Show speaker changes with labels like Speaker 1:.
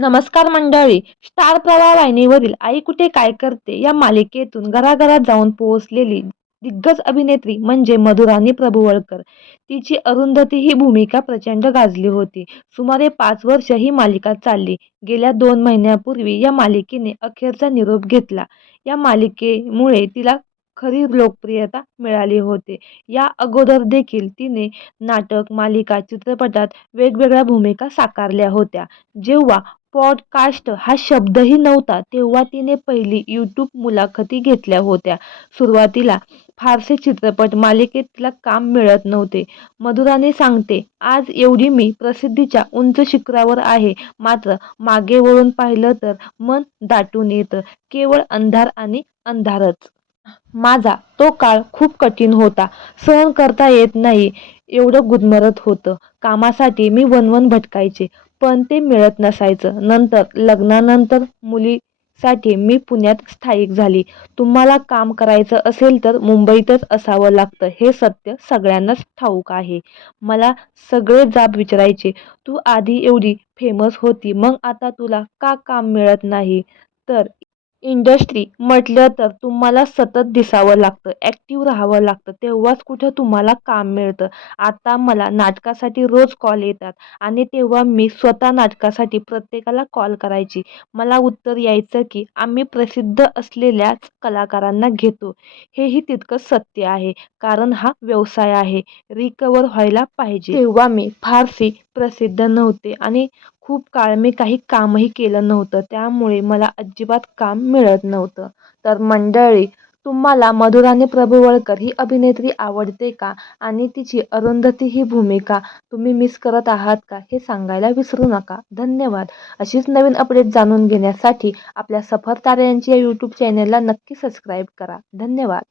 Speaker 1: नमस्कार मंडळी. स्टार प्रवाह वाहिनीवरील आई कुठे काय करते या मालिकेतून घराघरात जाऊन पोहोचलेली दिग्गज अभिनेत्री म्हणजे मधुराणी प्रभुवळकर तिची अरुंधती ही भूमिका प्रचंड गाजली होती. सुमारे पाच वर्ष ही मालिका चालली. गेल्या दोन महिन्यापूर्वी या मालिकेने अखेरचा निरोप घेतला. या मालिकेमुळे तिला खरी लोकप्रियता मिळाली होती. या अगोदर देखील तिने नाटक मालिका चित्रपटात वेगवेगळ्या भूमिका साकारल्या होत्या. जेव्हा पॉडकास्ट हा शब्दही नव्हता. तेव्हा तिने पहिली यूट्यूब मुलाखती घेतल्या होत्या. सुरुवातीला फारसे चित्रपट मालिकेत तिला काम मिळत नव्हते. मधुराने सांगते आज एवढी मी प्रसिद्धीच्या उंच शिखरावर आहे. मात्र मागे वळून पाहिलं तर मन दाटून येतं. केवळ अंधार आणि अंधारच. माझा तो काळ खूप कठीण होता. सहन करता येत नाही. एवढं गुदमरत होतं. कामासाठी मी वनवन भटकायचे. पण ते मिळत नसायचं. नंतर लग्नानंतर मुलीसाठी मी पुण्यात स्थायिक झाली. तुम्हाला काम करायचं असेल तर मुंबईतच असावं लागतं. हे सत्य सगळ्यांनाच ठाऊक आहे. मला सगळे जाब विचारायचे. तू आधी एवढी फेमस होती. मग आता तुला का काम मिळत नाही? तर इंडस्ट्री म्हटलं तर तुम्हाला सतत दिसावं लागतं ॲक्टिव्ह राहावं लागतं. तेव्हाच कुठं तुम्हाला काम मिळतं. आता मला नाटकासाठी रोज कॉल येतात आणि तेव्हा मी स्वतः नाटकासाठी प्रत्येकाला कॉल करायची. मला उत्तर यायचं की आम्ही प्रसिद्ध असलेल्याच कलाकारांना घेतो. हेही तितकंच सत्य आहे. कारण हा व्यवसाय आहे. रिकवर व्हायला पाहिजे. तेव्हा मी फारशी प्रसिद्ध नव्हते आणि खूप काळ मी काही कामही केलं नव्हतं. त्यामुळे मला अजिबात काम मिळत नव्हतं. तर मंडळी तुम्हाला मधुराणी प्रभुवळकर ही अभिनेत्री आवडते का? आणि तिची अरुंधती ही भूमिका तुम्ही मिस करत आहात का? हे सांगायला विसरू नका. धन्यवाद. अशीच नवीन अपडेट जाणून घेण्यासाठी आपल्या सफर ताऱ्यांची या यूट्यूब चॅनेलला नक्की सबस्क्राईब करा. धन्यवाद.